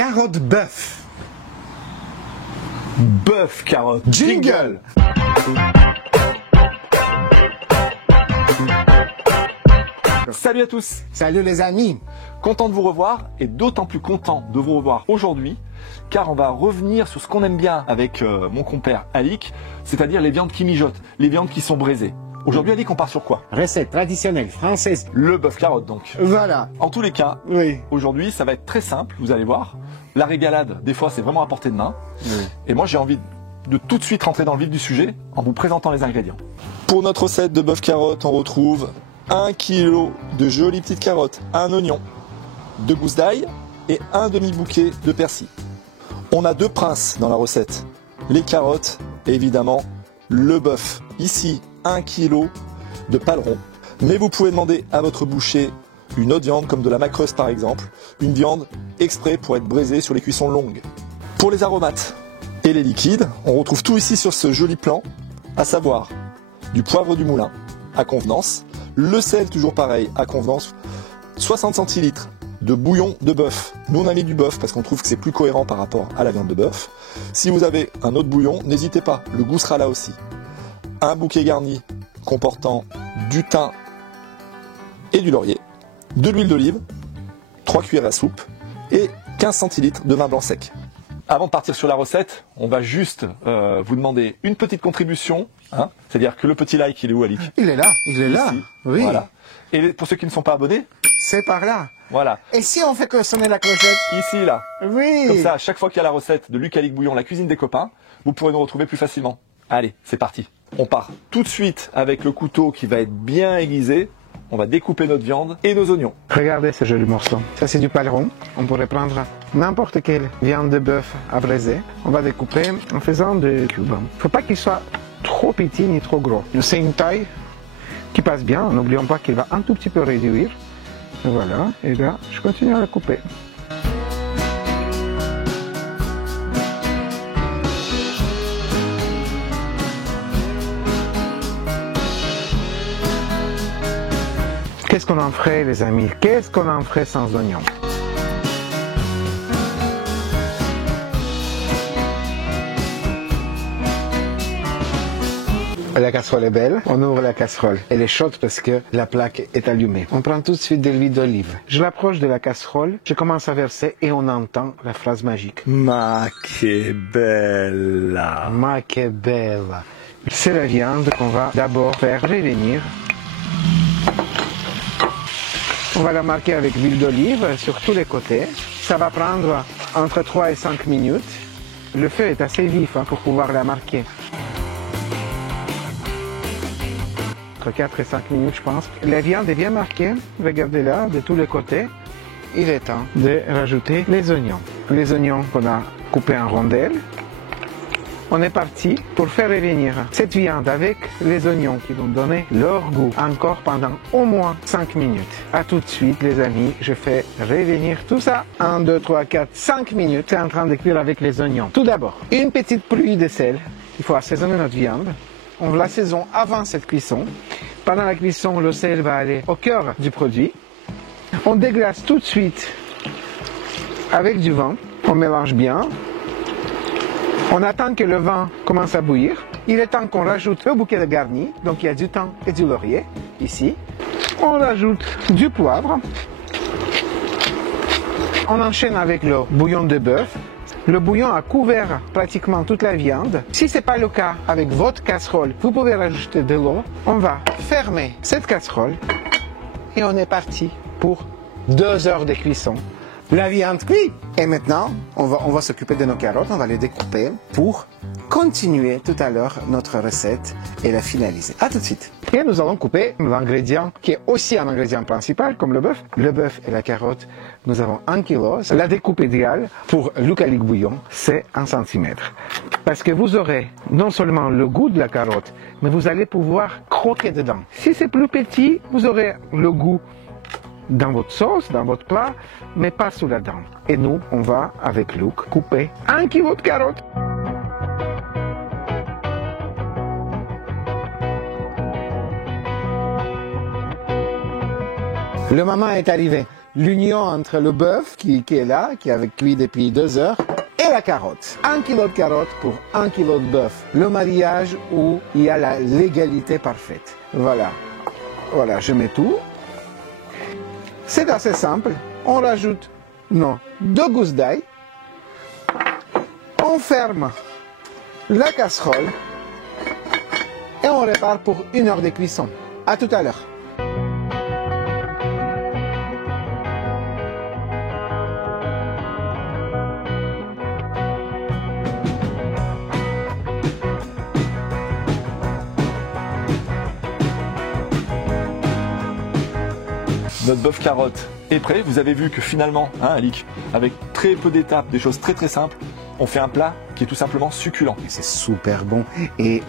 Carotte bœuf. Bœuf, carotte. Jingle. Salut à tous. Salut les amis. Content de vous revoir et d'autant plus content de vous revoir aujourd'hui car on va revenir sur ce qu'on aime bien avec mon compère Alec, c'est-à-dire les viandes qui mijotent, les viandes qui sont braisées. Aujourd'hui Alec, on part sur quoi? Recette traditionnelle française. Le bœuf carotte donc. Voilà. En tous les cas, Oui. aujourd'hui ça va être très simple, vous allez voir. La régalade, des fois c'est vraiment à portée de main. Oui. Et moi j'ai envie de tout de suite rentrer dans le vif du sujet en vous présentant les ingrédients. Pour notre recette de bœuf carotte, on retrouve 1 kg de jolies petites carottes, un oignon, 2 gousses d'ail et un demi-bouquet de persil. On a deux princes dans la recette, les carottes et évidemment le bœuf. Ici 1 kg de paleron. Mais vous pouvez demander à votre boucher une autre viande comme de la macreuse par exemple, une viande exprès pour être braisée sur les cuissons longues. Pour les aromates et les liquides, on retrouve tout ici sur ce joli plan, à savoir du poivre du moulin à convenance, le sel toujours pareil à convenance, 60 centilitres de bouillon de bœuf. Nous on a mis du bœuf parce qu'on trouve que c'est plus cohérent par rapport à la viande de bœuf. Si vous avez un autre bouillon, n'hésitez pas, le goût sera là aussi. Un bouquet garni comportant du thym et du laurier, de l'huile d'olive, 3 cuillères à soupe et 15 centilitres de vin blanc sec. Avant de partir sur la recette, on va juste vous demander une petite contribution, hein, c'est-à-dire que le petit like, il est où, Alec? Il est là, il est là. Ici. Oui. Voilà. Et pour ceux qui ne sont pas abonnés, C'est par là. voilà, Et si on fait que sonner la clochette? ici, là. Oui. Comme ça, à chaque fois qu'il y a la recette de Luc Alec Bouillon, la cuisine des copains, vous pourrez nous retrouver plus facilement. Allez, c'est parti. On part tout de suite avec le couteau qui va être bien aiguisé. On va découper notre viande et nos oignons. Regardez ce joli morceau. Ça c'est du paleron. On pourrait prendre n'importe quelle viande de bœuf à braiser. On va découper en faisant des cubes. Il ne faut pas qu'il soit trop petit ni trop gros. C'est une taille qui passe bien. N'oublions pas qu'il va un tout petit peu réduire. Et voilà. Et là, je continue à le couper. Qu'est-ce qu'on en ferait, les amis? Qu'est-ce qu'on en ferait sans oignons? La casserole est belle, on ouvre la casserole. Elle est chaude parce que la plaque est allumée. On prend tout de suite de l'huile d'olive. Je l'approche de la casserole, je commence à verser et on entend la phrase magique. Ma che bella! Ma che bella! C'est la viande qu'on va d'abord faire revenir. On va la marquer avec l'huile d'olive sur tous les côtés. Ça va prendre entre 3 et 5 minutes. Le feu est assez vif pour pouvoir la marquer. Entre 4 et 5 minutes, je pense. La viande est bien marquée. Regardez-la de tous les côtés. Il est temps de rajouter les oignons. Les oignons qu'on a coupés en rondelles. On est parti pour faire revenir cette viande avec les oignons qui vont donner leur goût encore pendant au moins 5 minutes. A tout de suite les amis, je fais revenir tout ça. 1, 2, 3, 4, 5 minutes. C'est en train de cuire avec les oignons. Tout d'abord, une petite pluie de sel. Il faut assaisonner notre viande. On l'assaisonne avant cette cuisson. Pendant la cuisson, le sel va aller au cœur du produit. On déglace tout de suite avec du vin. On mélange bien. On attend que le vin commence à bouillir. Il est temps qu'on rajoute le bouquet de garni. Donc il y a du thym et du laurier ici. On rajoute du poivre. On enchaîne avec le bouillon de bœuf. Le bouillon a couvert pratiquement toute la viande. Si ce n'est pas le cas avec votre casserole, vous pouvez rajouter de l'eau. On va fermer cette casserole et on est parti pour 2 heures de cuisson. La viande cuit. Et maintenant, on va s'occuper de nos carottes, on va les découper pour continuer tout à l'heure notre recette et la finaliser. À tout de suite. Et nous allons couper l'ingrédient qui est aussi un ingrédient principal comme le bœuf. Le bœuf et la carotte, nous avons 1 kg. La découpe idéale pour Luc Alec Bouillon, c'est 1 cm. Parce que vous aurez non seulement le goût de la carotte, mais vous allez pouvoir croquer dedans. Si c'est plus petit, vous aurez le goût dans votre sauce, dans votre plat, mais pas sous la dent. Et nous, on va, avec Luc, couper 1 kg de carottes. Le moment est arrivé. l'union entre le bœuf qui est là, qui avait cuit depuis 2 heures, et la carotte. 1 kilo de carotte pour 1 kilo de bœuf. Le mariage où il y a la légalité parfaite. Voilà. Voilà, je mets tout. C'est assez simple. On rajoute 2 gousses d'ail. On ferme la casserole et on répare pour 1 heure de cuisson. À tout à l'heure. Notre bœuf carotte est prêt. Vous avez vu que finalement, Alix, avec très peu d'étapes, des choses très très simples, on fait un plat qui est tout simplement succulent. C'est super bon. Et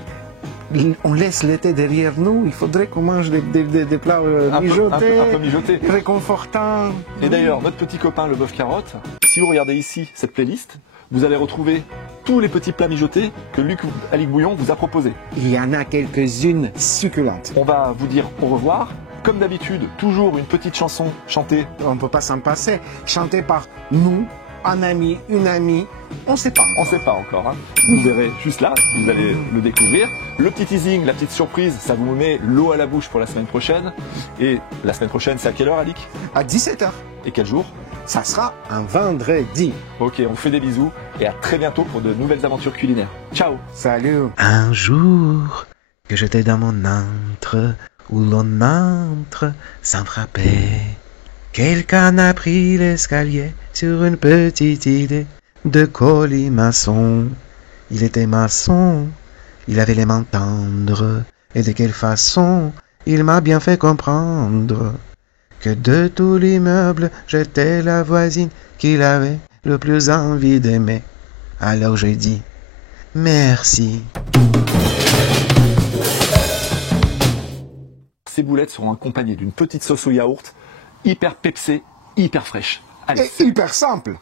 on laisse l'été derrière nous. Il faudrait qu'on mange des plats mijotés, un peu mijotés. Réconfortants. Et d'ailleurs, notre petit copain, le bœuf carotte, si vous regardez ici cette playlist, vous allez retrouver tous les petits plats mijotés que Luc Alix Bouillon vous a proposés. Il y en a quelques-unes succulentes. On va vous dire au revoir. Comme d'habitude, toujours une petite chanson chantée. On ne peut pas s'en passer. Chantée par nous, un ami, une amie. On ne sait pas. On ne sait pas encore. Vous verrez juste là, vous allez le découvrir. Le petit teasing, la petite surprise, ça vous met l'eau à la bouche pour la semaine prochaine. Et la semaine prochaine, c'est à quelle heure, Alix? À 17h. Et quel jour? Ça sera un vendredi. Ok, on fait des bisous et à très bientôt pour de nouvelles aventures culinaires. Ciao. Salut. Un jour que j'étais dans mon antre, où l'on entre sans frapper, quelqu'un a pris l'escalier sur une petite idée de colimaçon. Il était maçon, il avait les mains tendres, et de quelle façon il m'a bien fait comprendre que de tout l'immeuble, j'étais la voisine qu'il avait le plus envie d'aimer. Alors j'ai dit merci. Ces boulettes seront accompagnées d'une petite sauce au yaourt, hyper pepsée, hyper fraîche. Allez, Et hyper simple.